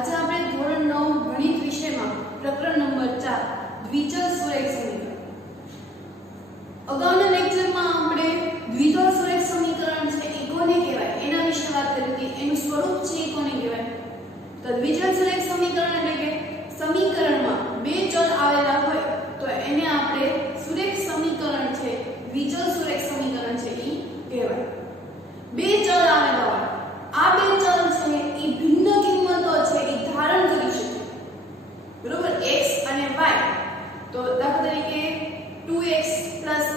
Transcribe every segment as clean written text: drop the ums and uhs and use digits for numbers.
આજે આપણે ધોરણ 9 ગણિત વિષયમાં પ્રકરણ નંબર 4 દ્વિચલ સુરેખ સમીકરણ. અગાઉના લેક્ચરમાં આપણે દ્વિચલ સુરેખ સમીકરણ છે એ કોને કહેવાય એના વિશે વાત કરી હતી. એનું સ્વરૂપ છે એ કોને કહેવાય? તો દ્વિચલ સુરેખ સમીકરણ એટલે કે સમીકરણમાં બે ચલ આવેલા હોય તો એને આપણે સુરેખ સમીકરણ છે, દ્વિચલ સુરેખ સમીકરણ છે એ કહેવાય. બે ચલ આવેલા હોય, આ બે ચલ છે એ ભિન્ન કિંમતો છે એ ધારણ કરી શકે, બરોબર, x અને y. તો દાખલા તરીકે 2x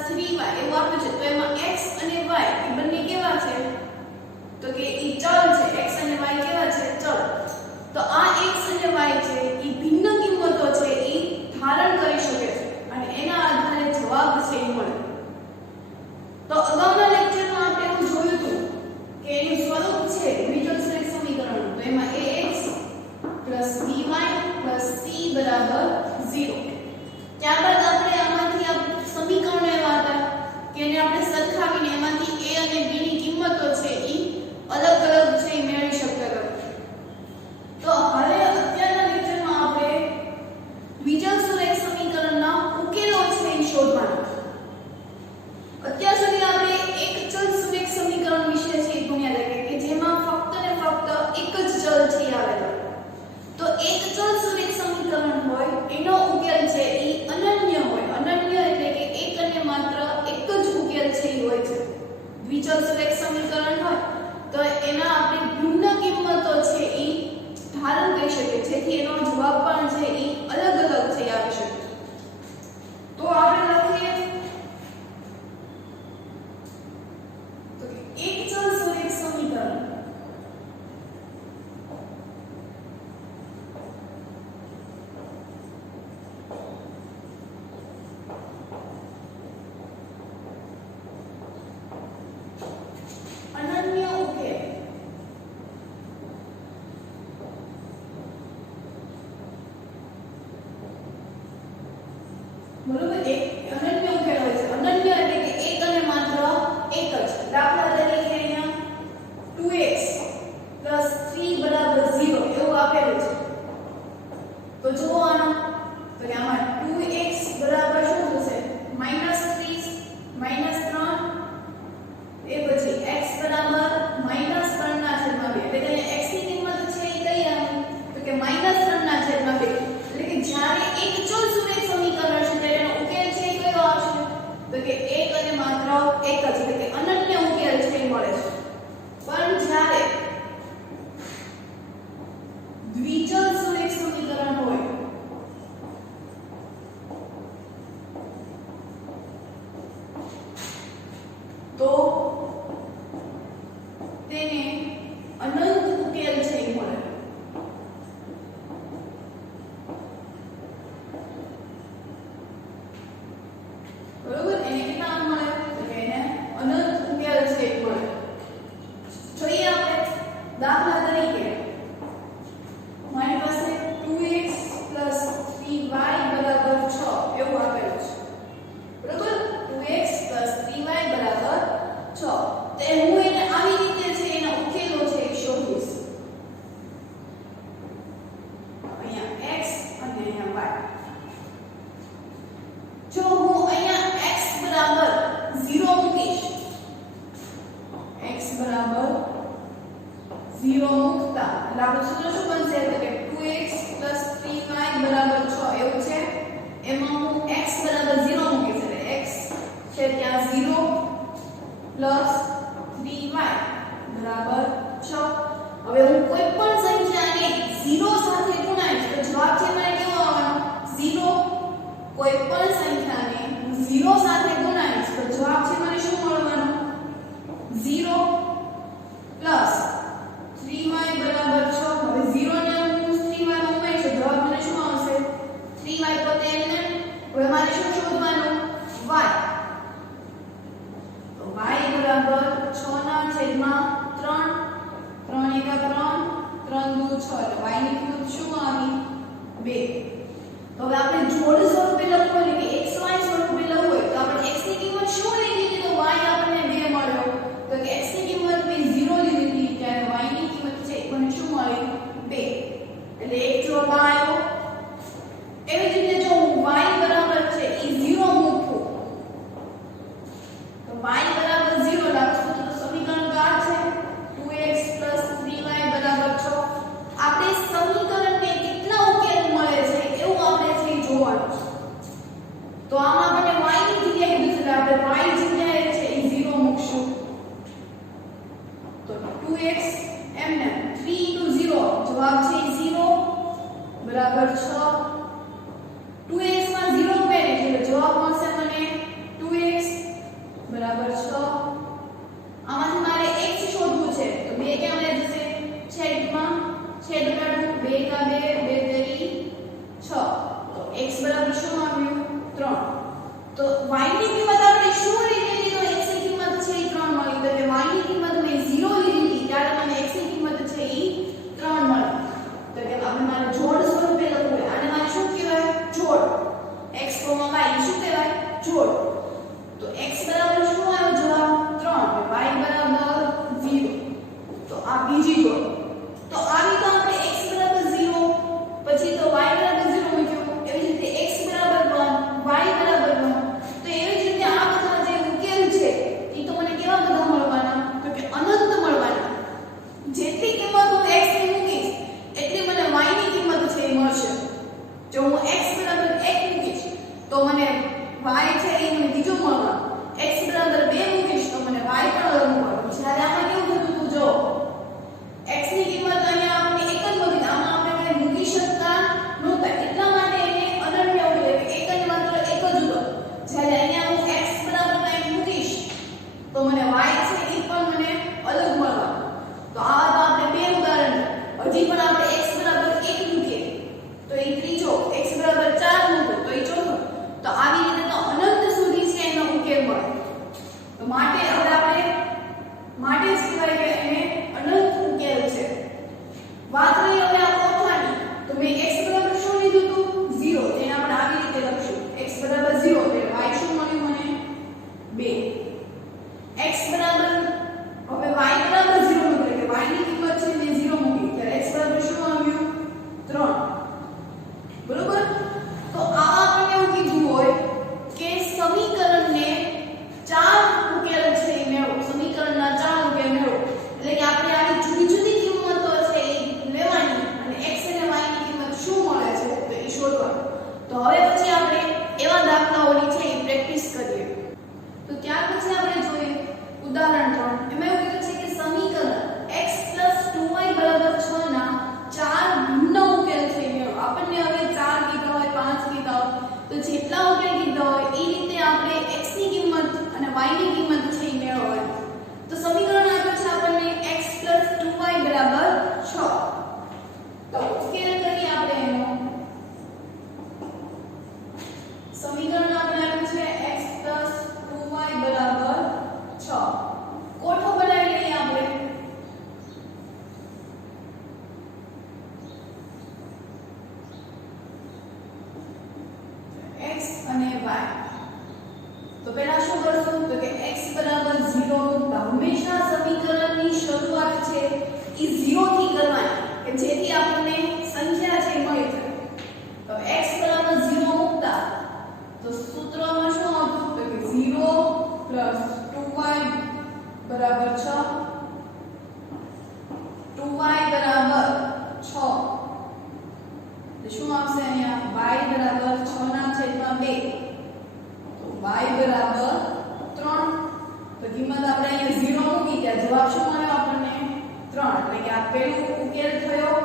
3y એવું આપ્યું છે, તો એમાં x અને y એ બંને કેવા છે? તો કે એ ચલ છે. x અને y કેવા છે? ચલ. તો આ x અને y છે એ ભિન્ન કિંમતો છે એ ધારણ કરી શકે છે અને એના આધારે જવાબ છે એ મળે. તો અગાઉના લેક્ચરમાં આપણે એવું જોયું હતું કે એનું સ્વરૂપ છે દ્વિચલ સુરેખ સમીકરણનું. તો એમાં ax by c બરાબર 0. ત્યારબાદ આપણે આમાંથી આ સમીકરણો એવા હતા કે એને આપણે સરખાવીને એમાંથી a અને b ની કિંમતો છે એ અલગ અલગ છે એ મેળવી શકતા હતા. તો હવે અત્યારના લેક્ચરમાં આપણે દ્વિચલ સુરેખ સમીકરણના ઉકેલો છે એ શોધવાના. અત્યાર સુધી આપણે એક ચલ સુરેખ સમીકરણ વિશે છે ભણ્યા હતા કે જેમાં ફક્ત ને ફક્ત એક જ ચલ છે આવેલો. તો એક ચલ સુરેખ સમીકરણ હોય એનો ઉકેલ છે એ અનન્ય હોય. અનન્ય એટલે કે એક અને માત્ર એક જ ઉકેલ છે એ હોય છે. દ્વિચલ સુરેખ સમીકરણ હોય તો એના આપણે ભિન્ન કિંમતો છે એ ધારણ કરી શકીએ જેથી એનો જવાબ પણ છે એ અલગ અલગ છે આવી શકે. તો આપણે લખીએ તો એક ચલ સુરેખ સમીકરણ અનન્ય ઉકેલ બરોબર. એક અનન્ય ઉકેલ હોય છે. અનન્ય એટલે કે એક અને માત્ર એક જ. દાખલા તરીકે અહીંયા 2x 3 બરાબર 0 એવું આપેલું છે. તો જુઓ આનો, તો કે આમાં 2x બરાબર શું થશે? -30 -3 એ પછી x બરાબર -3 ના છેદમાં 2 એટલે કે x ની કિંમત છે એ કઈ આવી? તો કે -3 ના છેદમાં 2. એટલે કે જ્યારે એક ચલ સુરેખ સમીકરણ છે તેનો ઉકેલ છે એ કયો આવશે? તો કે એક અને માત્ર એક જ, એટલે કે અનન્ય ઉકેલ છે એ મળે છે. પણ જ્યારે દ્વિચલ સુરેખ સમીકરણ હોય તો તેને અનંત ઉકેલ છે એ મળે. બરોબર. એને કેટલા મળે? તો કે એને અનંત ઉકેલ છે એ મળે. જોઈએ આપણે દાખલા તરીકે મારી પાસે 2x 3y બરાબર 6 એવું આપેલું છે, બરોબર. 2x 3y બરાબર 6. તે હું એને આવી રીતે છે એના ઉકેલો છે એ શોધીશ. અહીંયા x અને અહીંયા y. જો હું અહીંયા x બરાબર 0 મૂકીશ, x બરાબર 0 મૂકતા એટલે આપણું સૂત્ર શું બનશે? તો કે 2x 3y બરાબર 6 એવું છે. એમાં હું x બરાબર 0 મૂકીશ એટલે x છે ત્યાં 0 3y બરાબર 6. હવે હું કોઈ પણ સંખ્યાને 0 સાથે ગુણાઈશ તો જવાબ છે મને કેવો આવવાનો? 0. કોઈ પણ સંખ્યાને 0 સાથે ગુણાઈશ તો જવાબ છે મને શું મળવાનો? 0 3y બરાબર 6. હવે 0 ને હું 3y માં ઉમેરીશ તો જવાબ મને શું આવશે? 3y પોતે એને. હવે મારે શું શોધવાનું? y. તો y બરાબર 6 ના છેદમાં 3. 3 એકા 3 3 દુ 6 એટલે y ની કિંમત શું આવી? 2. તો હવે આપણે જોડ સ્વરૂપે લખવું એટલે કે xy સ્વરૂપે લખવું હોય તો આપણે x ની કિંમત શું લીધી હતી? તો y આપણને 2 મળ્યો. તો કે x ની કિંમત મેં 0 લીધી હતી ત્યારે y ની કિંમત છે મને શું મળી? 2. બરાબર 6 2x માં 0 ઉમેરે એટલે જવાબ મળશે મને 2x બરાબર 6 આમાંથી મારે x શોધવું છે તો 2 ક્યાં રહે જશે છેદમાં છેદ કાઢું 2 કા 2 2 તેરી 6 તો x બરાબર શું આવ્યું 3 તો y ની કિંમત આપણે શું લીધી તો x ની કિંમત છે 3 મળી તો કે y ની કિંમત મેં 0 લીધી હતી ત્યારે મને x ની કિંમત છે 3 મળી તો કે આપણે મારે જોડ સ્વરૂપે લખવું છે આને મારે શું કહેવાય જોડ x y શું કહેવાય જોડ તો x બરાબર શું આવ્યો જવાબ 3 y બરાબર 0 તો આ બીજી જોડ તો આવી તો આપણે x બરાબર 0 પછી તો y બરાબર 0 મૂક્યું એવી જ રીતે x બરાબર 1 y બરાબર 1 તો એવી જ રીતે આ બધા જે ઉકેલ છે એ તો મને કેવા બધા મળવાના તો કે અનંત મળવાના જેટલી કિંમત હું x ની મૂકીશ એટલી મને y ની કિંમત છે એ મળશે જો હું x બરાબર 1 મૂકીશ તો મને y છે એ મને બીજું મળવાનું x બરાબર 2 મૂકીશ તો મને y પણ અલગ મળવાનું જ્યારે આમાં કેવું થતું હતું જો x ની કિંમત અહીંયા આપણે એક જ મળી આમાં આપણે કઈ મૂકી શકતા નહોતા એટલા માટે એને અનન્ય ઉકેલ એક જ માત્ર એક જ હતો જ્યારે અહીંયા હું x બરાબર કંઈ મૂકીશ તો મને y છે એ પણ મને અલગ મળવાનું તો આ તો આપણે બે ઉદાહરણ હજી પણ આપણે x બરાબર 1 મૂકીએ તો એ ત્રીજો x બરાબર 4 મૂકો તો એ ચોથો તો આવી રીતે તો અનંત સુધી છે એનો ઉકેલ મળે તો માટે હવે આપણે માટે જ કહેવાય કે એને અનંત ઉકેલ છે વાત રહી હવે આ કોઠાની તો મેં x બરાબર શું લીધું હતું 0 તેને આપણે આવી રીતે લખશું x બરાબર 0 એટલે y શું મળ્યું મને 2 x બરાબર હવે y બરાબર 0 મૂકે એટલે y ની કિંમત છે મેં 0 મૂકી એટલે x બરાબર શું આવ્યું 3 બરોબર તો આ આપણે એવું કીધું હોય કે સમીકરણને 4 ઉકેલ છે એ મેળવો સમીકરણના 4 ઉકેલ મેળવો એટલે કે આપણે આની જુદી જુદી કિંમતો છે એ લેવાની અને x અને y ની કિંમત શું મળે છે તો એ શોધવાનું તો હવે પછી આપણે એવા દાખલાઓની છે એ પ્રેક્ટિસ કરીએ તો ત્યાર પછી આપણે જોઈએ ઉદાહરણ 3 એમાં એવું કીધું છે કે સમીકરણ x 2y 6 ના 4 ભિન્ન ઉકેલ છે મેળવો આપણને હવે 4 કીધા હોય 5 કીધા હોય તો જેટલા ઉકેલ કીધા હોય એ રીતે આપણે x ની કિંમત અને y ની કિંમત છે એ મેળવવાની તો સમીકરણ આપ્યું છે આપણને x 2y 6 તો ઉકેલ કરીએ આપણે એનો સમીકરણ આપણે આપ્યું છે x 2y 6 કોઠો બનાવી લઈએ આપણે x અને y તો પહેલા શું કરશું તો કે x બરાબર 0 મૂકતા હંમેશા સમીકરણની શરૂઆત છે એ 0 થી કરવાની કે જેથી આપણને સંખ્યા છે મળી જાય તો x બરાબર 0 મૂકતા તો સૂત્રમાં શું આવતું તો કે 0 2y બરાબર 6 2y બરાબર 6 તો શું આવશે અહીંયા y બરાબર 6 ના છેદમાં 2 તો y બરાબર 3 તો કિંમત આપણે અહીંયા 0 મૂકી ત્યાં જવાબ શું મળ્યો આપણને 3 એટલે કે આ પહેલો ઉકેલ થયો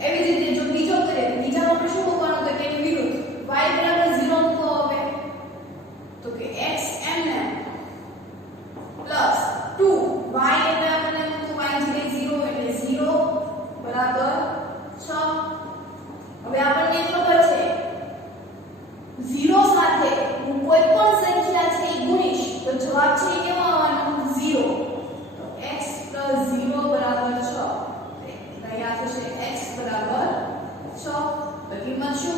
એવી જ રીતે જો બીજો કરીએ બીજામાં આપણે શું મૂકવાનું તો કે એની વિરુદ્ધ y બરાબર 0 મૂકો હવે તો કે x n પ્લસ 2 y એટલે આપણે મૂકવું y જગ્યાએ 0 એટલે 0 બરાબર 6 હવે આપણને ખબર છે 0 સાથે હું કોઈ પણ સંખ્યા છે એ ગુણીશ તો જવાબ છે કેવો આવવાનો 0 તો x 0 બરાબર 6 અહીંયા થશે x બરાબર 6 તો કિંમત શું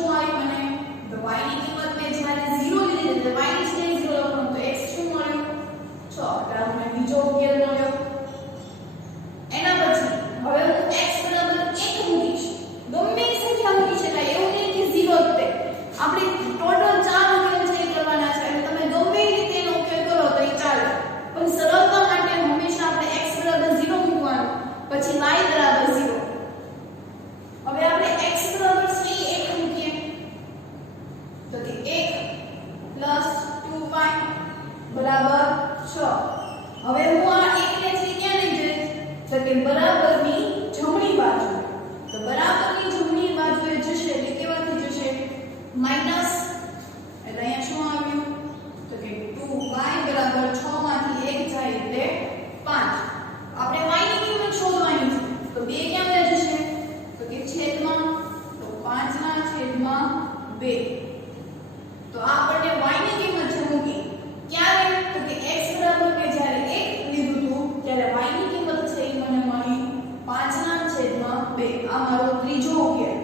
2 આ મારો ત્રીજો ઉકેલ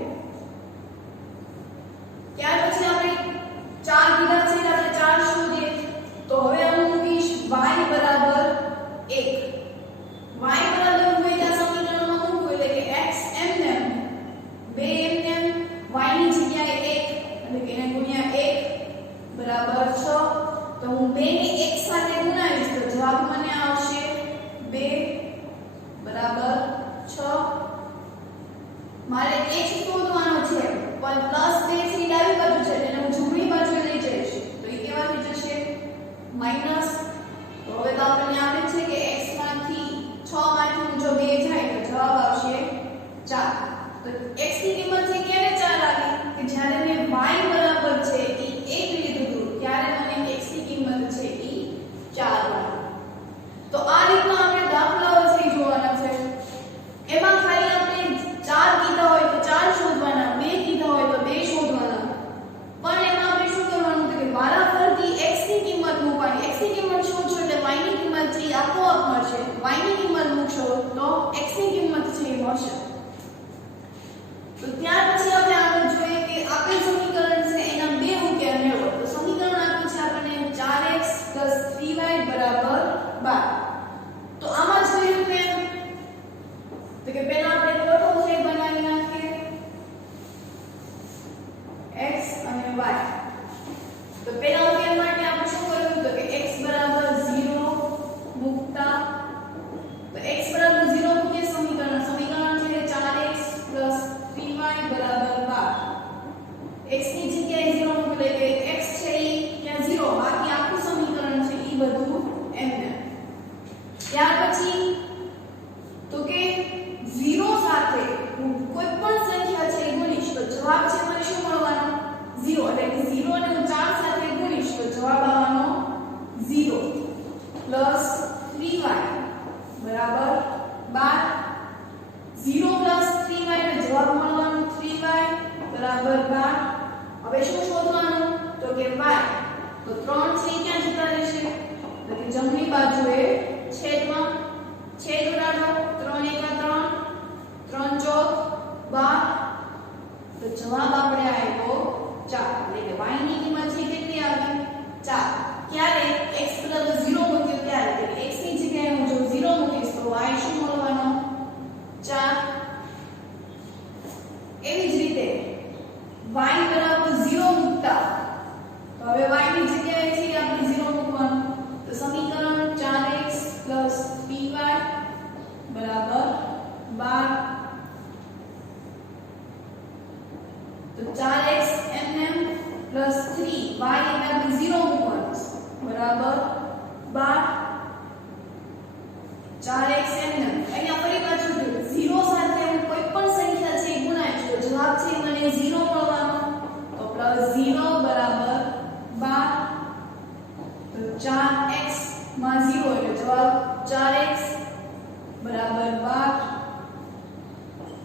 ત્યાર પછી આપણે 4 કીધા છે એટલે આપણે 4 શોધીએ તો હવે હું મૂકીશ y બરાબર 1 y બરાબર હું આ સમીકરણમાં મૂકું એટલે કે x એમને 2 એમને y ની જગ્યાએ 1 એટલે કે એને ગુણ્યા 1 બરાબર 6 તો હું 2 ને 1 સાથે ગુણાવીશ તો જવાબ મને આવશે 2 બરાબર 6 મારે x શોધવાનો છે પણ પ્લસ 2 થી ડાબી બાજુ છે એટલે હું જમણી બાજુ લઈ જઈશ તો એ કેવા થઈ જશે માઈનસ તો હવે તો આપણને આવે છે કે x માંથી 6 માંથી જો 2 જાય તો જવાબ આવશે 4 તો x ની કિંમત છે ક્યારે 4 આવી કે જ્યારે મેં y બરાબર છે એ 1 લીધું હતું ત્યારે મને x ની કિંમત છે એ 4 મળી તો આ રીતના આપણે દાખલાઓ છે જોવાના છે એમાં ખાલી આપણે 4 કીધા હોય તો 4 શોધવાના 2 કીધા હોય તો 2 શોધવાના પણ એમાં આપણે શું કરવાનું છે કે વારાફરતી x ની કિંમત મૂકવાની x ની કિંમત શોધશો એટલે y ની કિંમત છે આપોઆપ મળશે y ની કિંમત મૂકશો તો x ની કિંમત છે એ મળશે તો ત્યાર પછી આપણે આગળ જોઈએ કે આપેલ સમીકરણ છે એના બે ઉકેલ મેળવો તો સમીકરણ આપ્યું છે આપણને 4x 3y 12 તો આમાં જોયું કે તો કે પહેલા આપણે કોઠો છે બનાવી નાખીએ x અને y તો પહેલા ઉકેલ માટે આપણે શું કર્યું તો કે x 0 મૂકતા તો x 0 મૂકીએ સમીકરણ છે 4x 3y 12 x ની જગ્યાએ 0 મૂકી એટલે x છે એ ત્યાં 0 બાકી આખું સમીકરણ છે એ બધું એમને ત્યાર પછી તો કે 0 સાથે હું કોઈ પણ સંખ્યા છે ગુણીશ તો જવાબ છે મને શું મળવાનો 0 એટલે કે 0 ને હું 4 સાથે ગુણીશ તો જવાબ આવવાનો 0 3y બરાબર 12 0 3y ને જવાબ મળવાનો 3y બરાબર 12 હવે શું શોધવાનું તો કે y તો 3 છે ક્યાં જતા રહેશે તો કે જમણી બાજુએ છેદમાં છેદ ઉડાડો 3 1 3 3 4 12 તો જવાબ આપણે આવ્યો 4 એટલે કે y ની કિંમત છે કેટલી આવી 4 ક્યારે x 0 મૂક્યો ત્યારે એટલે x ની જગ્યાએ હું જો 0 મૂકીશ તો y શું મળવાનો 4 એવી જ રીતે y 0 મૂકતા તો હવે y ની જગ્યાએ છે આપણે 0 મૂકવાનું તો સમીકરણ 4x 3y 12 તો 4x mm 3 y આપણે 0 મૂકવાનું બરાબર 12 4x mm અહીંયા ફરી પાછું 0 સાથે હું કોઈ પણ સંખ્યા છે એ ગુણાઈશ તો જવાબ છે મને 0 મળવાનો તો +0 બરાબર 12 તો 4x માં 0 એટલે જવાબ 4x બરાબર 12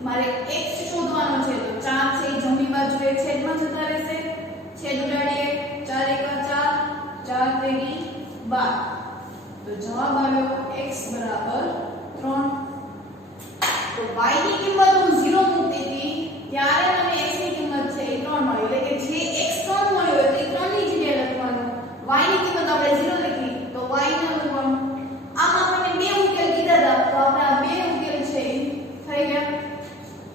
મારે x શોધવાનો છે તો 4 છે જમણી બાજુએ છેદમાં જતા રહેશે છેદ ઉડાડીએ 4 1 4 4 3 12 તો જવાબ આવ્યો x બરાબર 3 તો y ની કિંમત હું 0 મૂકતી હતી ત્યારે મને x ની કિંમત છે એ 3 મળી એટલે કે જે x 3 મળ્યો હોય તે 3 ની જગ્યાએ લખવાનું y ની કિંમત આપણે 0 લખી તો y ને લખવાનું આમ આપણને બે ઉકેલ કીધા હતા તો આપણે આ બે ઉકેલ છે એ થઈ ગયા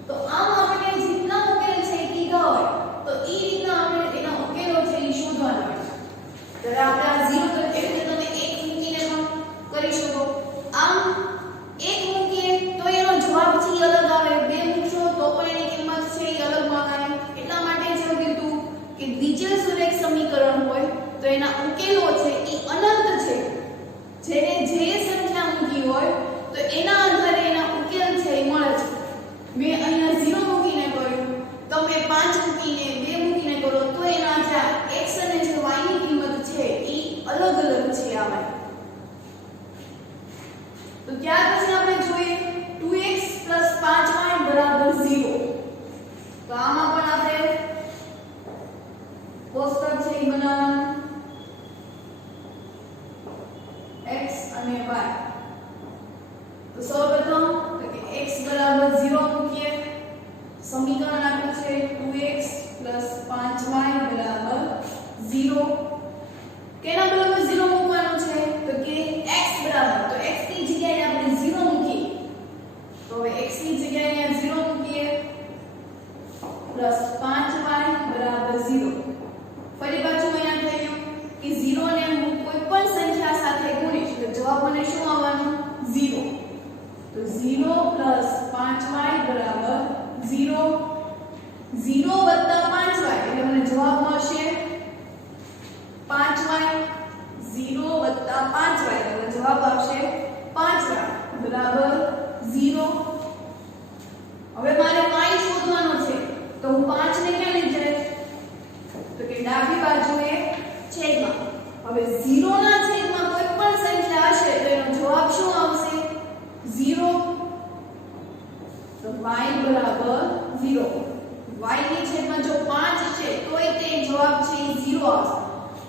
તો આમ આપણે જેટલા ઉકેલ છે એ કીધા હોય તો એ રીતના આપણે એના ઉકેલો છે એ શોધવાના હોય ત્યારે આપણે આ 0 તો કેવી રીતે તમે 1 મૂકીને પણ કરી શકો આમ 1 મૂકીએ તો એનો જવાબ છે એ અલગ આવે 2 મૂકશો તો પણ એની કિંમત છે એ અલગ માંગાય એટલા માટે જ એવું કીધું કે દ્વિજ્ય સુરેખ સમીકરણ હોય તો એના ઉકેલો છે એ અનંત છે જેને જે સંખ્યા મૂકી હોય તો એના આધારે એના ઉકેલ છે એ મળે છે મેં અહીંયા 0 મૂકીને કર્યું તમે 5 મૂકીને 2 મૂકીને કરો તો એના જે x અને જે y ની કિંમત છે એ અલગ અલગ છે આવે તો ત્યાર પછી આપણે જોઈએ 2x 5y 0 તો આમાં પણ આપણે કોષ્ટક છે એ બનાવવાનું x અને y તો સૌપ્રથમ તો કે x 0 મૂકીએ x ની જગ્યાએ અહીંયા 0 મૂકીએ પ્લસ 5y બરાબર 0. ફરી પાછું અહીંયા થયું કે 0 ને હું કોઈ પણ સંખ્યા સાથે ગુણીશ તો જવાબ મને શું આવવાનો 0. તો 0 પ્લસ 5y બરાબર 0. 0 વત્તા 5y એટલે મને જવાબ મળશે 5y. 0 વત્તા 5y એટલે જવાબ આવશે 5y બરાબર 0. હવે મારે y શોધવાનો છે તો હું 5 ને ક્યાં લઈ જઈશ તો કે ડાબી બાજુએ છેદમાં. હવે 0 ના છેદમાં કોઈ પણ સંખ્યા હશે તો એનો જવાબ શું આવશે 0. તો y બરાબર 0. y ની છેદમાં જો 5 છે તોય તે જવાબ છે 0 આવશે.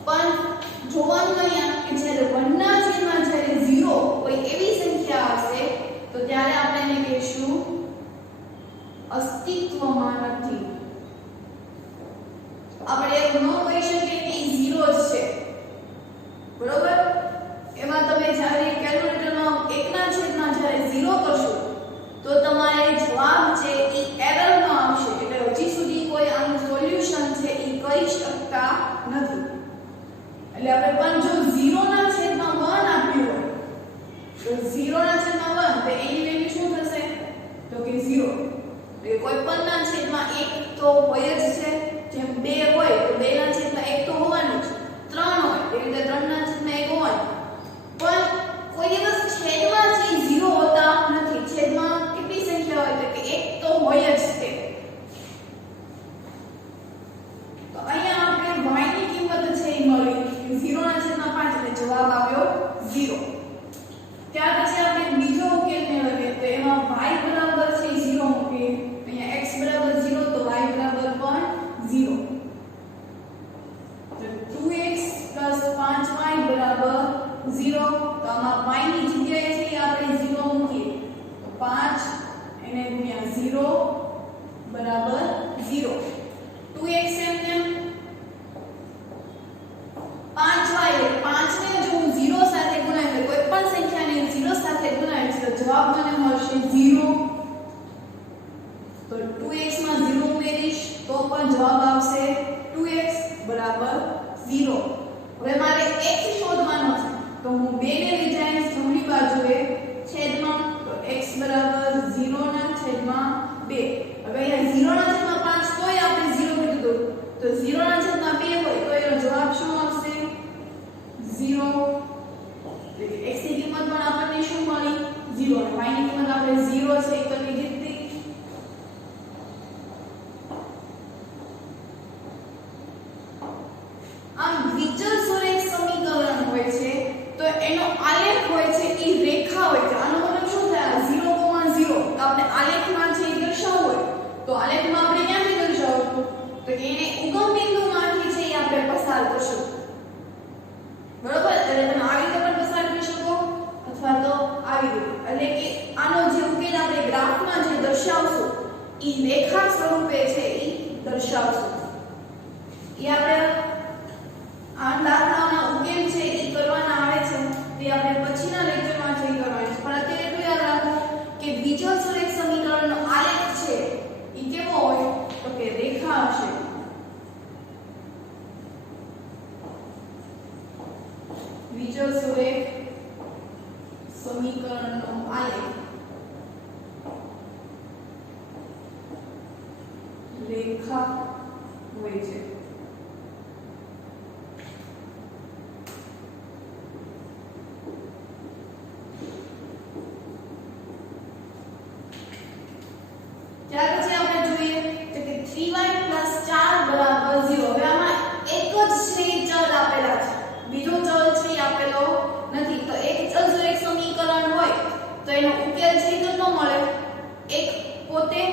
પણ જોવાનું અહીંયા કે જ્યારે 1 ના છેદમાં જ્યારે 0 કોઈ એવી સંખ્યા આવશે તો ત્યારે આપણે એને કહીશું અસ્તિત્વમાં નથી. આપણે એવું ન કહી શકીએ કે 0 જ છે બરોબર. એમાં તમે જ્યારે કેલ્ક્યુલેટરમાં 1 ના છેદમાં જ્યારે 0 કરશો તો તમારે જવાબ છે એ એરરમાં આવશે. એટલે હજી સુધી કોઈ આનું સોલ્યુશન છે એ કરી શકતા નથી. એટલે આપણે પણ જો 0 ના છેદમાં 1 આપ્યું હોય તો 0 ના છેદમાં 1 તો એની વેલ્યુ શું થશે તો કે 0. એટલે કોઈ પણ ના છેદમાં 1 તો હોય જ છે. જેમ 2 હોય તો 2 ના છેદમાં 1 તો હોવાનું જ. 3 હોય એ રીતે 3 ના છેદમાં 1 હોવાનું. પણ કોઈ દિવસ છેદમાં છે 0 હોતા નથી. છેદમાં કેટલી સંખ્યા હોય તો કે 1 તો હોય જ છે. તો અહીંયા આપણે y ની કિંમત છે એ મળી 0 ના છેદમાં 5 એટલે જવાબ આવ્યો 0. ત્યાર પછી આપણે બીજો ઉકેલ મેળવીએ તો એમાં y બરાબર છે 0 મૂકીએ. અહીંયા x બરાબર 0 તો y બરાબર પણ 0. તો 2x 5y બરાબર 0. તો આમાં y ની જગ્યાએ છે આપણે 0 મૂકીએ તો 5 એને ગુણ્યા 0 બરાબર 0. 2x એમ 5y 5 ને જો હું 0 સાથે ગુણાય કોઈ પણ સંખ્યાને 0 સાથે ગુણાય તો જવાબ મને મળશે 0. તો 2x માં 0 ઉમેરીશ તો પણ જવાબ આવશે 2x બરાબર 0. હવે મારે x શોધવાનો છે તો હું 2 ને લઈ જઈશ જમણી બાજુએ છેદમાં તો x બરાબર 0 ના છેદમાં 2. હવે અહીંયા 0 ના છેદમાં 5 તોય આપણે 0 કીધું તો 0 ના છેદમાં 2 હોય તો એનો જવાબ શું આવશે 0. એટલે x ની કિંમત પણ આપણને શું મળી 0 અને y ની કિંમત આપણે 0 છે તો લીધી હતી. આમ વિચલ સુરેખ સમીકરણ હોય છે તો એનો આલેખ હોય છે એ રેખા હોય છે. આનો મતલબ શું થાય 0, 0 તો આપણે આલેખમાં છે એ દર્શાવવું હોય તો આલેખમાં આપણે ક્યાંથી દર્શાવવું તો કે એને ઉગમ બિંદુમાંથી છે એ આપણે પસાર કરશું બરોબર. એટલે તમે આવી રીતે પણ પસાર કરી શકો અથવા તો આવી રીતે. એટલે કે આનો જે ઉકેલ આપણે ગ્રાફમાં જે દર્શાવશું એ રેખા સ્વરૂપે છે એ દર્શાવશું. એ આપણે આ દાખલાના ઉકેલ છે એ કરવાના આવે છે તે આપણે પછીના લેક્ચરમાં જે કરવાનું છે. પણ અત્યારે એટલું યાદ રાખો કે વિચલ સુરેખ સમીકરણનો આલેખ છે એ કેવો હોય તો કે રેખા હશે. વિચલ સુરેખ સમીકરણનો આલેખ રેખા હોય છે. ત્યાર પછી આપણે જોઈએ તો કે 3y 4 બરાબર 0. હવે આમાં એક જ શ્રેય ચલ આપેલા છે બીજો ચલ છે આપેલો નથી. તો એક ચલ સુરેખ સમીકરણ હોય તો એનો ઉકેલ છે કેટલો મળે એક પોતે.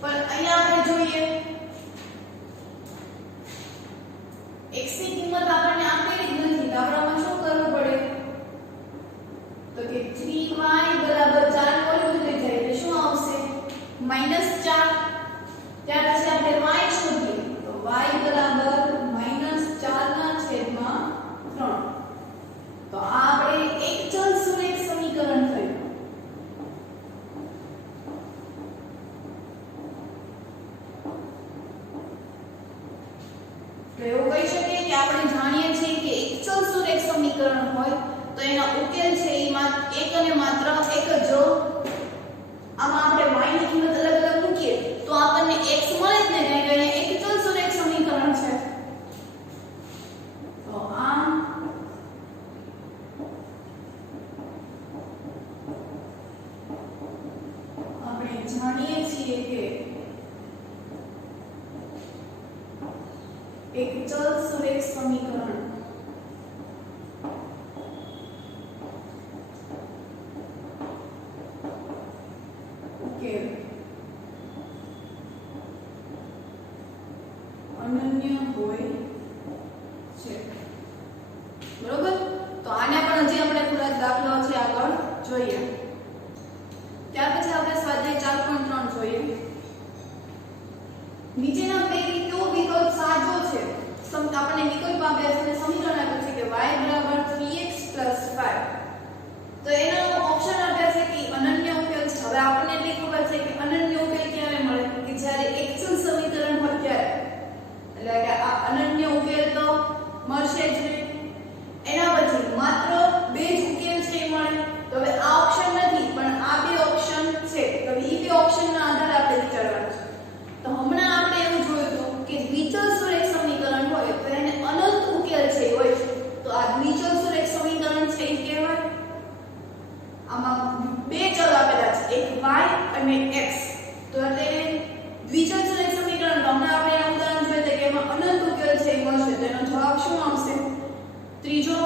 પણ અહીંયા આપણે જોઈએ x ની કિંમત આપણને આપેલી જ નથી તો આપણે શું કરવું પડે તો કે 3y બરાબર 4 ઓલું થઈ જાય એટલે શું આવશે -4. ત્યાર પછી આપણે y શોધીએ તો y બરાબર -4 ના છેદમાં 3. તો આ આપણે એક ચલ સુરેખ સમીકરણ થયું. તો એવું કહી શકીએ કે આપણે જાણીએ છીએ કે એક ચલ સુરેખ સમીકરણ હોય તો એના ઉકેલ છે એ એક અને માત્ર એક જ આમાં આપણે y ની કિંમત અલગ અલગ મૂકીએ તો આપણને x મળે જ ને કારણ કે અહીંયા એક ચલ સુરેખ સમીકરણ છે તો આમ આપણે જાણીએ છીએ કે એક ચલ સુરેખ સમીકરણ ઉકેલ અનન્ય હોય છે બરોબર તો આને પણ હજી આપણે થોડા દાખલાઓ છે આગળ જોઈએ ત્યાર પછી આપણે સ્વાધ્યાય 4.3 જોઈએ નીચેના પૈકી કયો વિકલ્પ સાચો છે આપણને વિકલ્પ આપ્યા છે સમીકરણ આપ્યું છે કે y 3x 5 તો એનો ઓપ્શન આપ્યા છે કે અનન્ય ઉકેલ છે હવે આપણને એટલી ખબર છે કે અનન્ય ઉકેલ ક્યારે મળે કે જ્યારે એક ચલ સમીકરણ હોય ત્યારે એટલે કે આ અનન્ય ઉકેલ તો મળશે જ નહીં એના પછી માત્ર બે જ ઉકેલ છે મળે તો હવે આ ઓપ્શન નથી પણ આ બે ઓપ્શન છે તો એ બે ઓપ્શનના આધારે આપણે વિચારવાનું છે તો હમણાં આપણે એવું જોયું હતું કે દ્વિચલ સુરેખ સમીકરણ હોય તો એને અનંત ઉકેલ છે હોય છે તો આ દ્વિચલ સુરેખ સમીકરણ છે એ કહેવાય આમાં બે ચલ આપેલા છે એક y અને x તો તેને દ્વિચલ સુરેખ સમીકરણ તો હમણાં આપણે આ ઉદાહરણ જોયું કે એમાં અનંત ઉકેલ છે એ મળશે તો એનો જવાબ શું આવશે ત્રીજો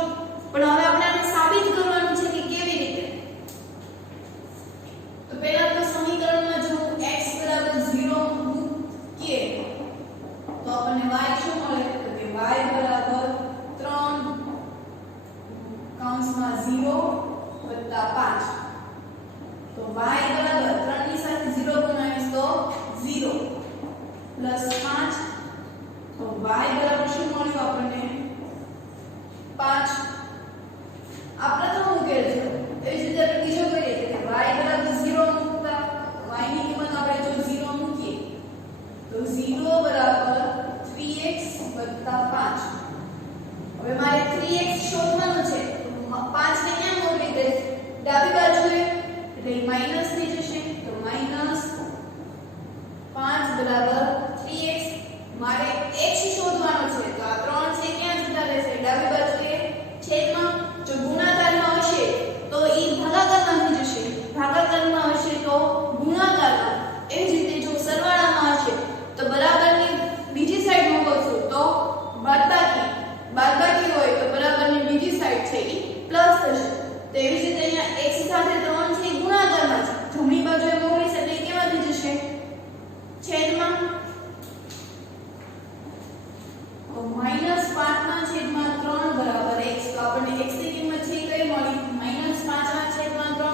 પણ હવે આપણે આને સાબિત કરવાનું છે કે કેવી રીતે તો પહેલા તો સમીકરણમાં જો x 0 મૂકીએ તો આપણને y શું મળે તો કે y 3 કૌંસમાં 0 વત્તા 5 તો y 3 ની સાથે 0 ગુણાવીશ તો 0 પ્લસ 5 તો y બરાબર શું મળ્યું આપણને 5 આ પ્રથમ ઉકેલ છે એવી જ રીતે આપણે બીજો કરીએ કે y બરાબર 0 મૂકતા y ની કિંમત આપણે જો 0 મૂકીએ તો 0 બરાબર 3x 5 હવે મારે 3x શોધવાનું છે તો 5 ને ક્યાં મોકલી દે ડાબી બાજુએ એટલે માઈનસ થઈ જશે તો માઈનસ 5 બરાબર 3x મારે x શોધવાનો છે તો આ 3 છે ક્યાં જતા રહેશે ડાબી બાજુએ છેદમાં જો ગુણાકારમાં હશે તો ઈ ભાગાકારમાં થઈ જશે ભાગાકારમાં હશે તો ગુણાકારમાં એ જ રીતે જો સરવાળામાં હશે તો બરાબરની બીજી સાઈડ મૂકશું તો બાદબાકી હોય તો બરાબરની બીજી સાઈડ છે ઈ પ્લસ થશે તો એવી જ રીતે અહીંયા x સાથે 3 છે ગુણાકારમાં છે જમણી બાજુએ મોકલીશ એટલે કેવા થઈ જશે છેદમાં તો -5 ના છેદમાં 3 બરાબર x તો આપણને x ની કિંમત છે કઈ મળી -5 ના છેદમાં 3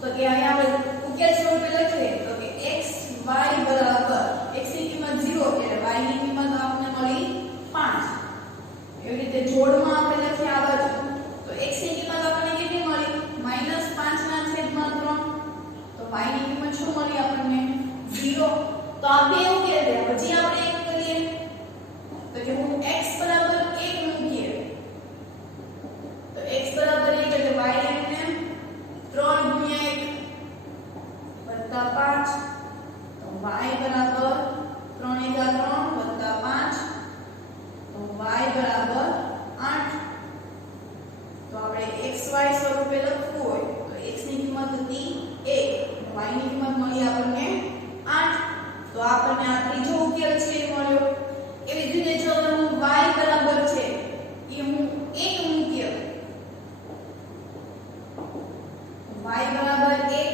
તો કે અહીંયા આપણે ઉકેલ સ્વરૂપે લખીએ તો કે x y બરાબર x ની કિંમત 0 એટલે y ની કિંમત આપણને મળી 5 એવી રીતે જોડમાં આપણે લખીએ આ બાજુ તો x ની કિંમત આપણને કેટલી મળી -5 ના છેદમાં 3 તો y ની કિંમત શું મળી આપણને 0 તો આ બે ઉકેલ છે પછી આપણે એક કરીએ તો કે હું x બરાબર 1 મૂકીએ તો x બરાબર 1 એટલે y એમને 3 ગુણ્યા 1 વત્તા 5 તો y બરાબર 3 × 3 વત્તા 5 તો y બરાબર 8 તો આપણે xy સ્વરૂપે લખવું હોય તો x ની કિંમત હતી 1 y ની કિંમત મળી આપણને 8 તો આપણને આ ત્રીજો ઉકેલ છે મળ્યો એવી જ રીતે જો હું y બરાબર છે એ હું 1 મૂકીએ y બરાબર 1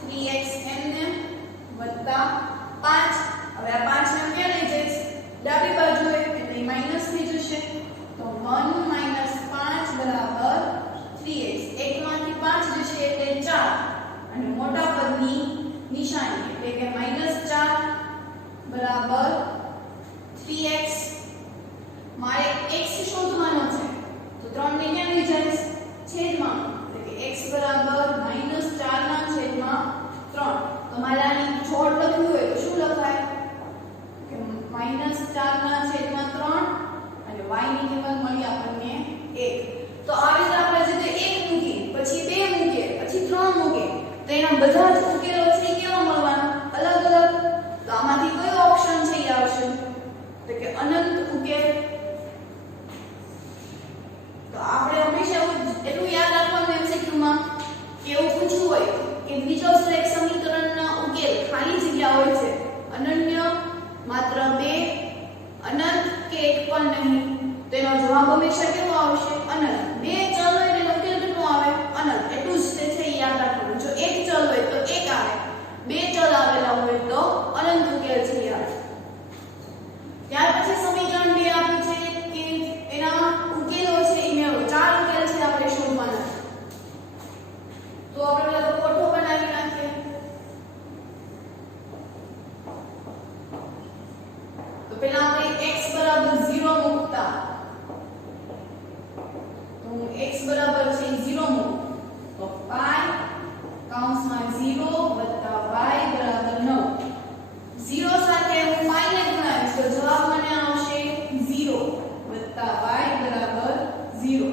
3x એમને વત્તા 5 હવે આ 5 ને ક્યાં લઈ જઈશ ડાબી બાજુએ એટલે માઈનસ થઈ જશે તો 1 - 5 બરાબર 3x 1 માંથી 5 જશે એટલે 4 અને મોટા પદની નિશાની એટલે કે -4 બરાબર 3x મારે x શોધવાનો છે તો 3 ને ક્યાં લઈ જઈશ છેદમાં એટલે કે x બરાબર -4 ના છેદમાં 3 તો મારે આની જોડ લખવું હોય તો શું લખાય કે -4 ના છેદમાં 3 તો આવી રીતે આપણે જે 1 મૂકીએ, પછી 2 મૂકીએ, પછી 3 મૂકીએ, તો એના બધા જ ઉકેલો છે કેવા મળવાના? અલગ અલગ. તો આમાંથી કયો ઓપ્શન છે એ આવશે? તો કે અનંત ઉકેલ. તો આપણે હંમેશા એટલું યાદ રાખવાનું MCQ માં કે એવું પૂછવું હોય કે દ્વિજોડ સુરેખ સમીકરણના ઉકેલ ખાલી જગ્યા હોય છે અનન્ય, માત્ર 2, અનંત કે એક પણ નહીં. તેનો જવાબ હંમેશા કેવો આવશે? અનંત. 2 ચલ હોય તેનો ઉકેલ કેટલો આવે? અનંત. એટલું જ તે છે યાદ રાખવાનું. જો એક ચલ હોય તો 1 આવે, 2 ચલ આવેલા હોય તો અનંત ઉકેલ છે યાદ. ત્યાર પછી સમીકરણ 2 આપ્યું છે કે એના ઉકેલો છે એ મેળવો. 4 ઉકેલ છે આપણે શોધવાના. તો આપણે પહેલા તો કોઠો બનાવી નાખીએ. તો પહેલા આપણે x 0 મૂકતા, તો હું x બરાબર છે 0 મૂક તો પાઈ કૌંસમાં 0 વત્તા y બરાબર 9. 0 સાથે હું પાઈ ને ગુણાવીશ તો જવાબ મને આવશે 0 વત્તા y બરાબર 0.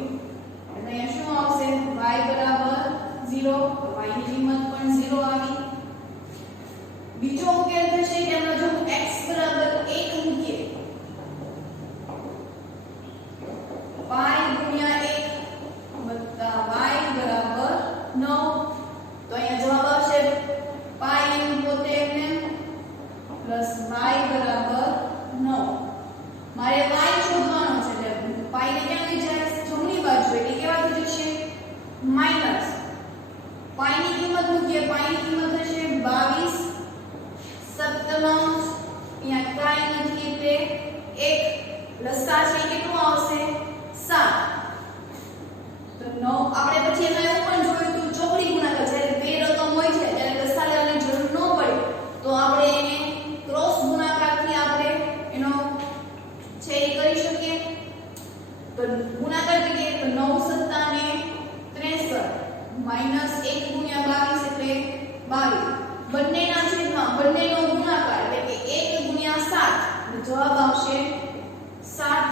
એટલે અહીંયા શું આવશે? y બરાબર 0. તો y ની કિંમત પણ 0 આવી. બીજો ઉકેલ થશે કે એમાં જો x બરાબર 1 મૂકીએ, પાઈ ગુણ્યા 1 વત્તા y બરાબર 9. તો અહીંયા જવાબ આવશે પાઈ એમ પોતે એમને પ્લસ y બરાબર 9. મારે y શોધવાનો છે એટલે પાઈ ને ક્યાં લઈ જાય? જમણી બાજુ. એટલે કેવા થઈ જશે? માઈનસ. પાઈ ની કિંમત મૂકીએ, પાઈ ની કિંમત થશે 22 સપ્તમાંશ. અહીંયા કાઈ નથી એટલે 1 લસા છે કેટલું આવશે? 7. તો 9 આપણે પછી એમાં એવું પણ જોયું હતું ચોકડી ગુણાકાર. જ્યારે બે રકમ હોય છે ત્યારે લસા લેવાની જરૂર ન પડે તો આપણે એને ક્રોસ ગુણાકારથી આપણે એનો છે એ કરી શકીએ. તો ગુણાકાર કરીએ તો 9 સત્તા ને 63 માઈનસ 1 ગુણ્યા 22 એટલે 22. બંનેના છેદમાં બંનેનો ગુણાકાર એટલે કે 1 ગુણ્યા 7 જવાબ આવશે 7.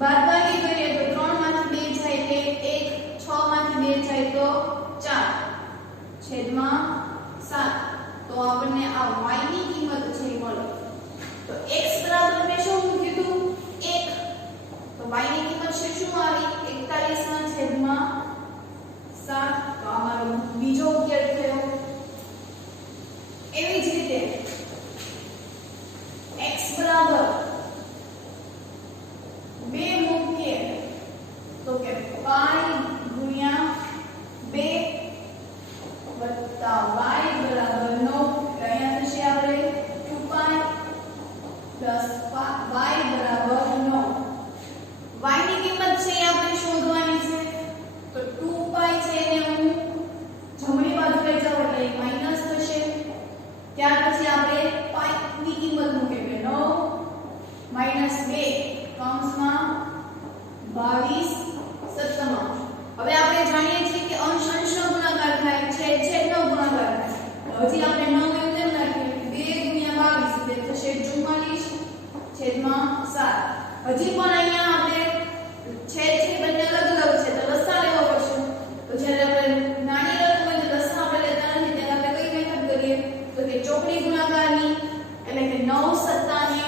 બાદબાકી કરીએ તો 3 માંથી 2 જાય એટલે 1, 6 માંથી 2 જાય તો 4 છેદમાં 7. તો આપણને આ y ની કિંમત છે મળે. તો x બરાબર મેં શું મૂક્યું હતું? 1. તો y ની કિંમત છે શું આવી? 41 ના છેદમાં 7. તો આ મારો બીજો ઉકેલ થયો. એવી જ રીતે x બરાબર 2 મૂકીએ તો કે પાઈ ગુણ્યા 2 વત્તા y બરાબર 9. અહીંયા થશે આપણે 2 પાઈ પ્લસ y બરાબર 9. y ની કિંમત છે એ આપણે શોધવાની છે. તો 2 પાઈ છે એને હું જમણી બાજુ લઈ જાઉં એટલે માઈનસ થશે. ત્યાર પછી આપણે પાઈ ની કિંમત મૂકીએ કે 9 માઈનસ 2 કૌંસમાં 22 સપ્તમાંશ. હવે આપણે જાણીએ છીએ કે અંશ અંશનો ગુણાકાર થાય, છેદ છેદનો ગુણાકાર થાય. તો હજી આપણે 9 એમ તેમ રાખીએ 2 ગુણ્યા 22 એટલે થશે 44 છેદમાં 7. હજી પણ અહીંયા આપણે છેદ છે બંને અલગ અલગ છે તો લસા લેવો પડશે. તો જ્યારે આપણે નાની રકમ હોય તો લસા આપણે લેતા નથી, ત્યારે આપણે કઈ મેથડ કરીએ તો કે ચોકડી ગુણાકારની. એટલે કે 9 સત્તા ને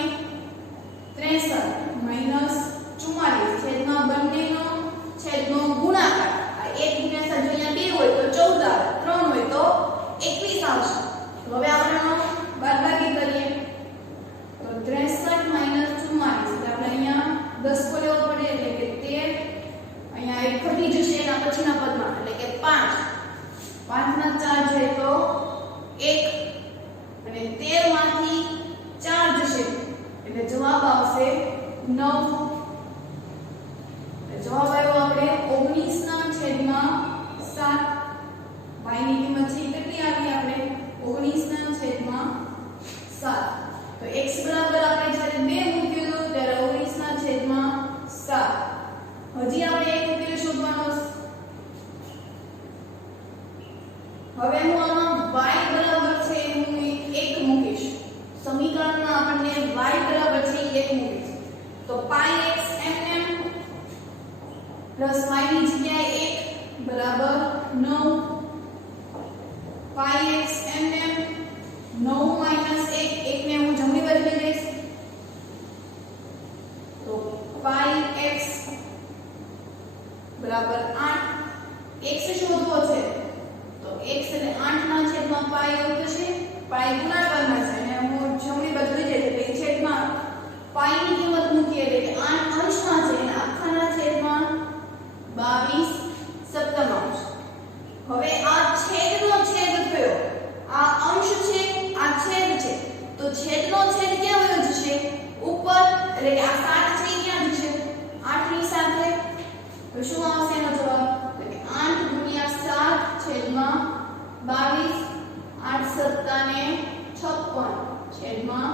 63 માઈનસ 44 છેદમાં બંનેનો છેદનો ગુણાકાર. આ 1 ગુણ્યા 7 જો અહીંયા 2 હોય તો 14 આવે, 3 હોય તો 21 આવશે. તો હવે આપણે બાદબાકી કરીએ તો 63 માઈનસ 44 એટલે આપણે અહીંયા 10 કો લેવો પડે એટલે કે 13. અહીંયા એક ઘટી જશે એના પછીના પદમાં એટલે કે 5. 5 ના 4 જાય તો 1 અને 13 માંથી 4 જશે એટલે જવાબ આવશે 9. જવાબ આવ્યો આપણે 19 ના છેદમાં 7. y ની કિંમત છે કેટલી આવી આપણે 19 ના છેદમાં 7. તો x બરાબર આપણે જ્યારે 2 મૂક્યું ત્યારે 19 ના છેદમાં 7. હજી આપણે એક ઉકેલ શોધવાનો પાઈ ગુણાકારમાં છે અને હું જમણી બાજુ લઈ જઈશ એટલે છેદમાં પાઈની કિંમત મૂકીએ એટલે 8 અંશમાં છે અને આખાના છેદમાં 22 સપ્તમાંશ. હવે આ છેદનો છેદ કયો? આ અંશ છે, આ છેદ છે. તો છેદનો છેદ ક્યાં વયો જશે? ઉપર. એટલે કે આ 7 છે એ ક્યાં જશે? 8 ની સાથે. તો શું આવશે એનો જવાબ? એટલે કે 8 ગુણ્યા 7 છેદમાં 22. 8 સત્તા ને 56 છેદમાં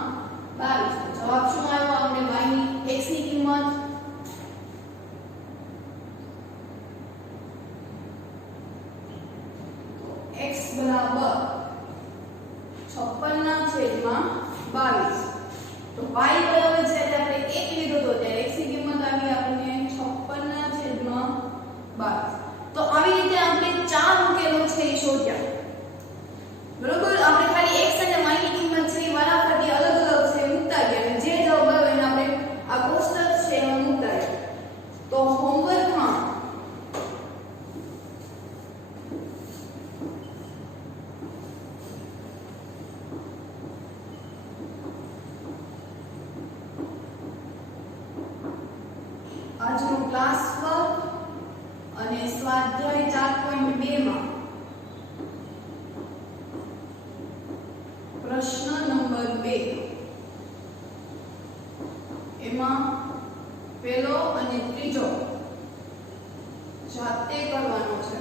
22. તો જવાબ શું આવ્યો આપણે? y ની x ની કિંમત x બરાબર 56 ના છેદમાં 22. તો y બરાબર છે એટલે આપણે 1 લીધો તો ત્યારે x ની કિંમત આવી આપણને 56 ના છેદમાં 22. તો આવી રીતે આપણે ચાર ઉકેલો છે એ શોધ્યા. બરોબર, આપણે ખાલી x અને y ની કિંમત છે એ વારાફરતી અલગ અલગ છે મૂકતા ગયા અને જે જવાબ આવ્યો એને આપણે આ કોષ્ટક છે એમાં મૂકતા ગયા. તો હોમવર્કમાં આજનો ક્લાસ વર્ક અને સ્વાધ્યાય 4.2 માં પ્રશ્ન નંબર 2 એમાં પહેલો અને ત્રીજો જાતે કરવાનો છે.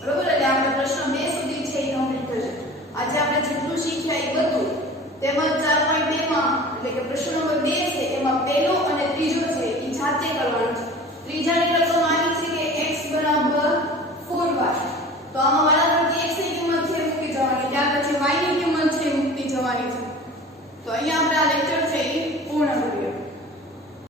બરોબર, એટલે આપણે પ્રશ્ન 2 સુધી છે એ કમ્પ્લીટ થશે. આજે આપણે જેટલું શીખ્યા એ બધું તેમજ 4.2 માં એટલે કે પ્રશ્ન નંબર 2 છે એમાં પહેલો અને ત્રીજો છે એ જાતે કરવાનો છે.